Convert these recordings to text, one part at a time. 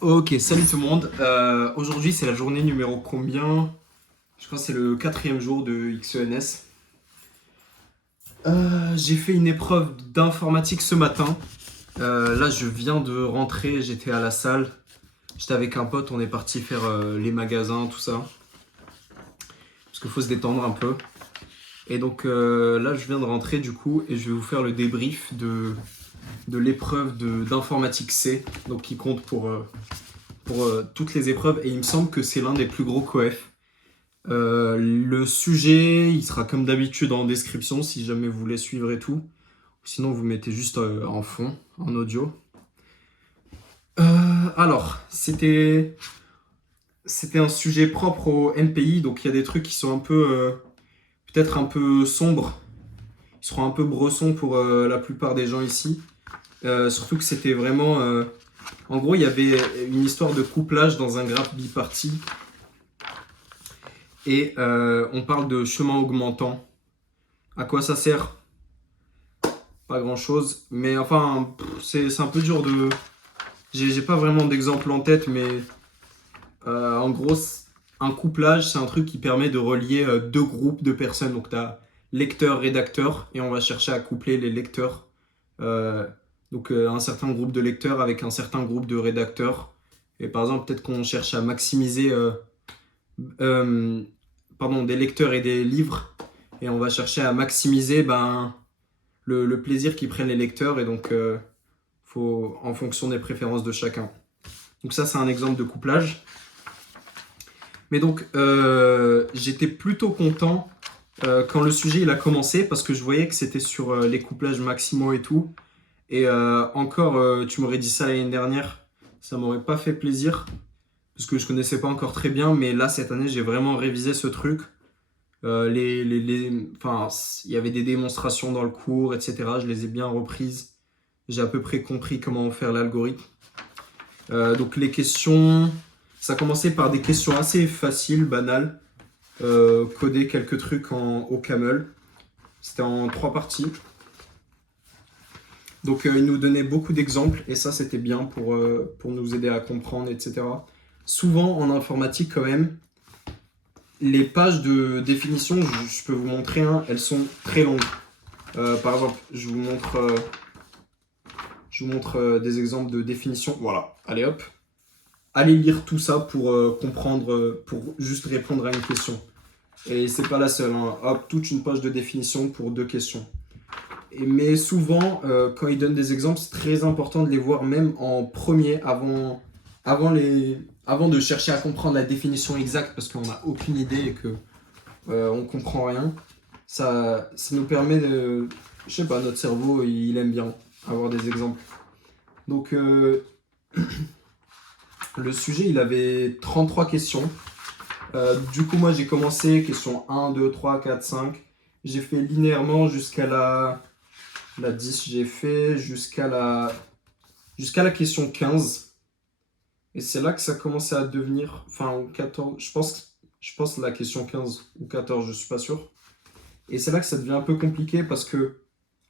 Ok, salut tout le monde. Aujourd'hui, c'est la journée numéro combien? Je crois que c'est le quatrième jour de XENS. J'ai fait une épreuve d'informatique ce matin. Là, je viens de rentrer, j'étais à la salle. J'étais avec un pote, on est parti faire les magasins, tout ça. Parce qu'il faut se détendre un peu. Et donc là, je viens de rentrer du coup, et je vais vous faire le débrief de l'épreuve d'informatique C, donc qui compte pour toutes les épreuves. Et il me semble que c'est l'un des plus gros coefs. Le sujet, il sera comme d'habitude en description si jamais vous voulez suivre et tout. Sinon, vous mettez juste en fond, en audio. Alors, c'était un sujet propre au MPI, donc il y a des trucs qui sont un peu, peut-être un peu sombres. Ils seront un peu bressons pour la plupart des gens ici. Surtout que c'était vraiment... en gros, il y avait une histoire de couplage dans un graphe biparti. Et on parle de chemin augmentant. À quoi ça sert? Pas grand chose. Mais enfin, c'est un peu dur de. J'ai pas vraiment d'exemple en tête, mais en gros, un couplage, c'est un truc qui permet de relier deux groupes de personnes. Donc, tu as lecteur, rédacteur, et on va chercher à coupler les lecteurs. Euh, un certain groupe de lecteurs avec un certain groupe de rédacteurs. Et par exemple, peut-être qu'on cherche à maximiser euh, des lecteurs et des livres. Et on va chercher à maximiser le plaisir qu'ils prennent les lecteurs. Et donc, faut, en fonction des préférences de chacun. Donc ça, c'est un exemple de couplage. Mais donc, j'étais plutôt content quand le sujet il a commencé parce que je voyais que c'était sur les couplages maximaux et tout. Et encore, tu m'aurais dit ça l'année dernière, ça m'aurait pas fait plaisir parce que je connaissais pas encore très bien. Mais là, cette année, j'ai vraiment révisé ce truc. Enfin, il y avait des démonstrations dans le cours, etc. Je les ai bien reprises. J'ai à peu près compris comment faire l'algorithme. Donc les questions, ça commençait par des questions assez faciles, banales. Coder quelques trucs au camel. C'était en trois parties. Donc il nous donnait beaucoup d'exemples et ça c'était bien pour nous aider à comprendre, etc. Souvent en informatique quand même, les pages de définition, je peux vous montrer un, elles sont très longues. Par exemple, je vous montre des exemples de définition. Voilà, allez hop. Allez lire tout ça pour comprendre, pour juste répondre à une question. Et c'est pas la seule, hein. Hop, toute une page de définition pour deux questions. Mais souvent, quand ils donnent des exemples, c'est très important de les voir même en premier, avant, avant de chercher à comprendre la définition exacte, parce qu'on n'a aucune idée et que on comprend rien. Ça nous permet de... Je sais pas, notre cerveau, il aime bien avoir des exemples. Donc, le sujet, il avait 33 questions. Du coup, moi, j'ai commencé question 1, 2, 3, 4, 5. J'ai fait linéairement jusqu'à la 10. J'ai fait jusqu'à la question 15. Et c'est là que ça commençait à devenir... Enfin, 14. Je pense la question 15 ou 14, je suis pas sûr. Et c'est là que ça devient un peu compliqué parce que,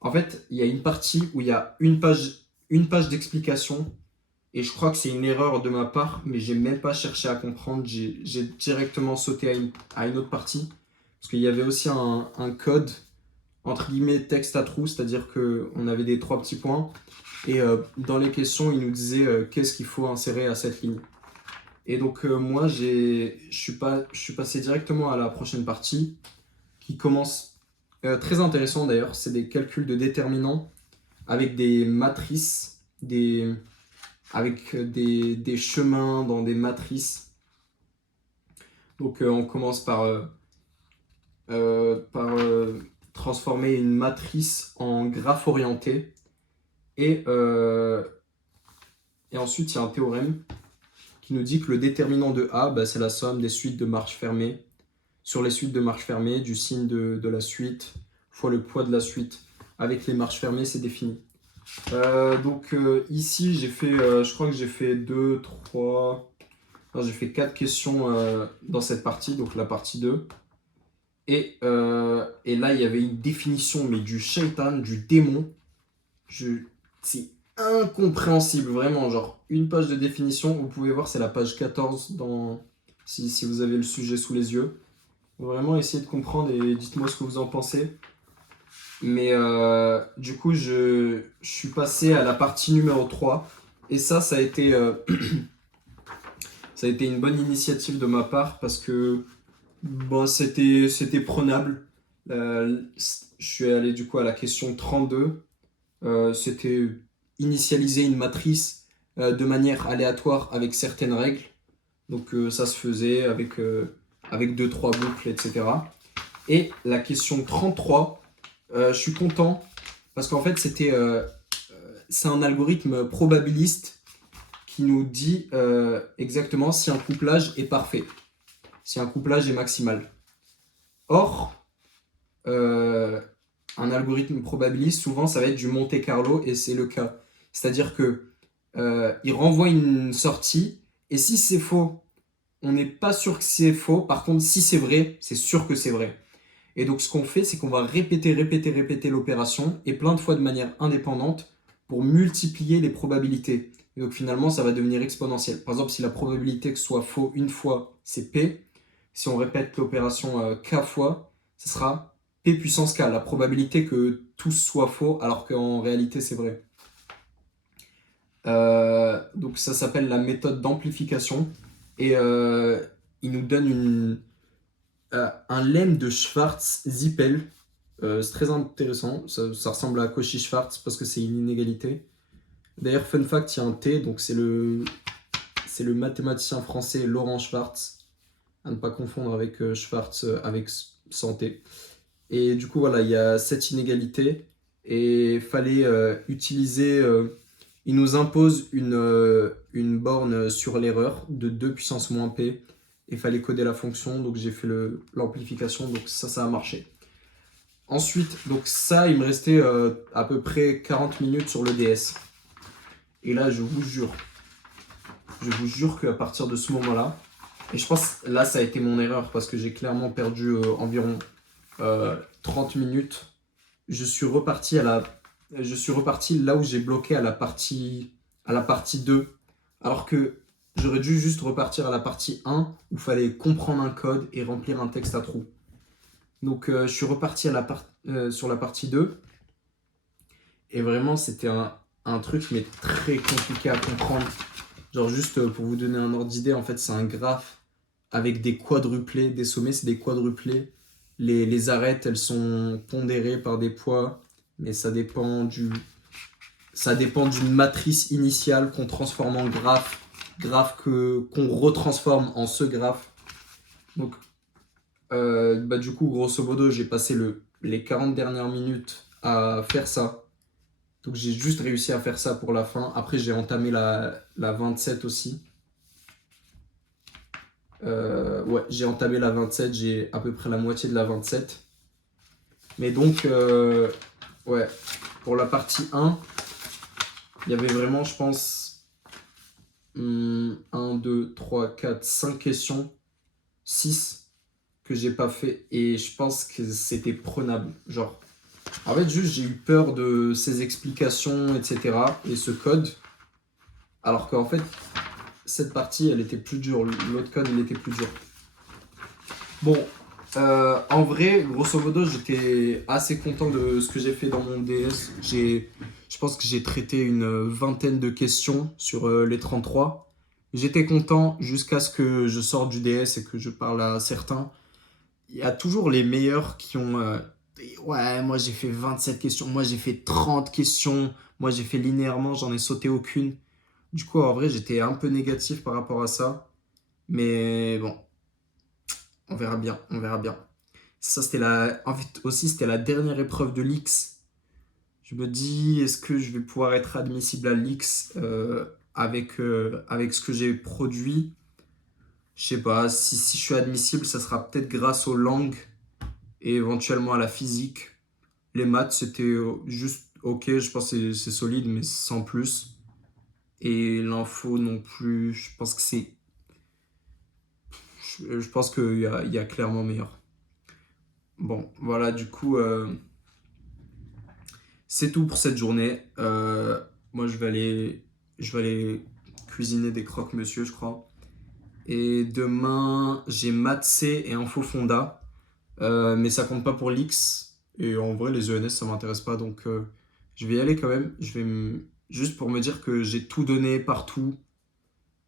en fait, il y a une partie où il y a une page d'explication. Et je crois que c'est une erreur de ma part, mais j'ai même pas cherché à comprendre. J'ai directement sauté à une autre partie. Parce qu'il y avait aussi un code, entre guillemets, texte à trous, c'est-à-dire qu'on avait des trois petits points. Et dans les questions, il nous disait qu'est-ce qu'il faut insérer à cette ligne. Et donc, moi, je suis passé directement à la prochaine partie, qui commence très intéressant d'ailleurs. C'est des calculs de déterminants avec des matrices, avec des chemins dans des matrices. Donc on commence par transformer une matrice en graphe orienté. Et, et ensuite, il y a un théorème qui nous dit que le déterminant de A, c'est la somme des suites de marches fermées sur les suites de marches fermées, du signe de la suite fois le poids de la suite. Avec les marches fermées, c'est défini. Donc ici, je crois que j'ai fait 2, 3... Alors, j'ai fait 4 questions dans cette partie, donc la partie 2. Et là, il y avait une définition, mais du shaitan, du démon. C'est incompréhensible, vraiment, genre une page de définition, vous pouvez voir, c'est la page 14 si vous avez le sujet sous les yeux. Vraiment, essayez de comprendre et dites-moi ce que vous en pensez. Mais du coup, je suis passé à la partie numéro 3. Et ça a été, ça a été une bonne initiative de ma part parce que bon, c'était prenable. Je suis allé du coup à la question 32. C'était initialiser une matrice de manière aléatoire avec certaines règles. Donc ça se faisait avec 2-3 boucles, etc. Et la question 33, je suis content parce qu'en fait c'est un algorithme probabiliste qui nous dit exactement si un couplage est parfait, si un couplage est maximal. Or, un algorithme probabiliste, souvent ça va être du Monte Carlo et c'est le cas. C'est-à-dire que il renvoie une sortie et si c'est faux, on n'est pas sûr que c'est faux. Par contre, si c'est vrai, c'est sûr que c'est vrai. Et donc ce qu'on fait, c'est qu'on va répéter l'opération et plein de fois de manière indépendante pour multiplier les probabilités. Et donc finalement, ça va devenir exponentiel. Par exemple, si la probabilité que ce soit faux une fois, c'est P. Si on répète l'opération K fois, ce sera P puissance K. La probabilité que tout soit faux alors qu'en réalité, c'est vrai. Donc ça s'appelle la méthode d'amplification. Et il nous donne un lemme de Schwarz-Zippel. C'est très intéressant. Ça ressemble à Cauchy-Schwarz parce que c'est une inégalité. D'ailleurs, fun fact, il y a un T, donc c'est le mathématicien français Laurent Schwarz. À ne pas confondre avec Schwarz avec santé. Et du coup, voilà, il y a cette inégalité. Et il fallait utiliser. Il nous impose une borne sur l'erreur de 2 puissance moins p. Il fallait coder la fonction, donc j'ai fait l'amplification, donc ça a marché. Ensuite, donc ça, il me restait à peu près 40 minutes sur le DS. Et là, je vous jure qu'à partir de ce moment-là, et je pense là, ça a été mon erreur parce que j'ai clairement perdu environ 30 minutes. Je suis reparti là où j'ai bloqué à la partie 2. Alors que j'aurais dû juste repartir à la partie 1 où il fallait comprendre un code et remplir un texte à trous. Donc je suis reparti sur la partie 2. Et vraiment, c'était un truc mais très compliqué à comprendre. Genre juste pour vous donner un ordre d'idée, en fait, c'est un graphe avec des quadruplés. Des sommets, c'est des quadruplés. Les arêtes, elles sont pondérées par des poids, mais ça dépend d'une matrice initiale qu'on transforme en graphe qu'on retransforme en ce graphe. Donc, du coup, grosso modo, j'ai passé les 40 dernières minutes à faire ça. Donc, j'ai juste réussi à faire ça pour la fin. Après, j'ai entamé la 27 aussi. Ouais, j'ai entamé la 27, j'ai à peu près la moitié de la 27. Mais donc, ouais, pour la partie 1, il y avait vraiment, je pense, 1, 2, 3, 4, 5 questions, 6 que j'ai pas fait. Et je pense que c'était prenable. Genre, en fait, juste j'ai eu peur de ces explications, etc. Et ce code. Alors qu'en fait, cette partie, elle était plus dure. L'autre code, il était plus dur. Bon, en vrai, grosso modo, j'étais assez content de ce que j'ai fait dans mon DS. Je pense que j'ai traité une vingtaine de questions sur les 33. J'étais content jusqu'à ce que je sorte du DS et que je parle à certains. Il y a toujours les meilleurs qui ont... ouais, moi j'ai fait 27 questions, moi j'ai fait 30 questions, moi j'ai fait linéairement, j'en ai sauté aucune. Du coup, en vrai, j'étais un peu négatif par rapport à ça. Mais bon, on verra bien, on verra bien. Ça, en fait, aussi, c'était la dernière épreuve de l'X. Je me dis, est-ce que je vais pouvoir être admissible à l'X avec ce que j'ai produit? Je sais pas, si je suis admissible, ça sera peut-être grâce aux langues et éventuellement à la physique. Les maths, c'était juste ok, je pense que c'est solide, mais sans plus. Et l'info non plus, je pense que c'est... Je pense qu'il y a clairement meilleur. Bon, voilà, du coup, c'est tout pour cette journée. Moi, je vais aller cuisiner des croque-monsieur, je crois. Et demain, j'ai maths C et info fonda. Mais ça compte pas pour l'X. Et en vrai, les ENS, ça m'intéresse pas. Donc, je vais y aller quand même. Juste pour me dire que j'ai tout donné partout,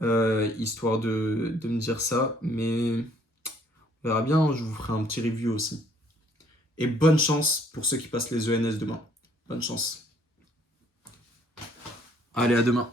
histoire de me dire ça. Mais on verra bien. Je vous ferai un petit review aussi. Et bonne chance pour ceux qui passent les ENS demain. Bonne chance. Allez, à demain.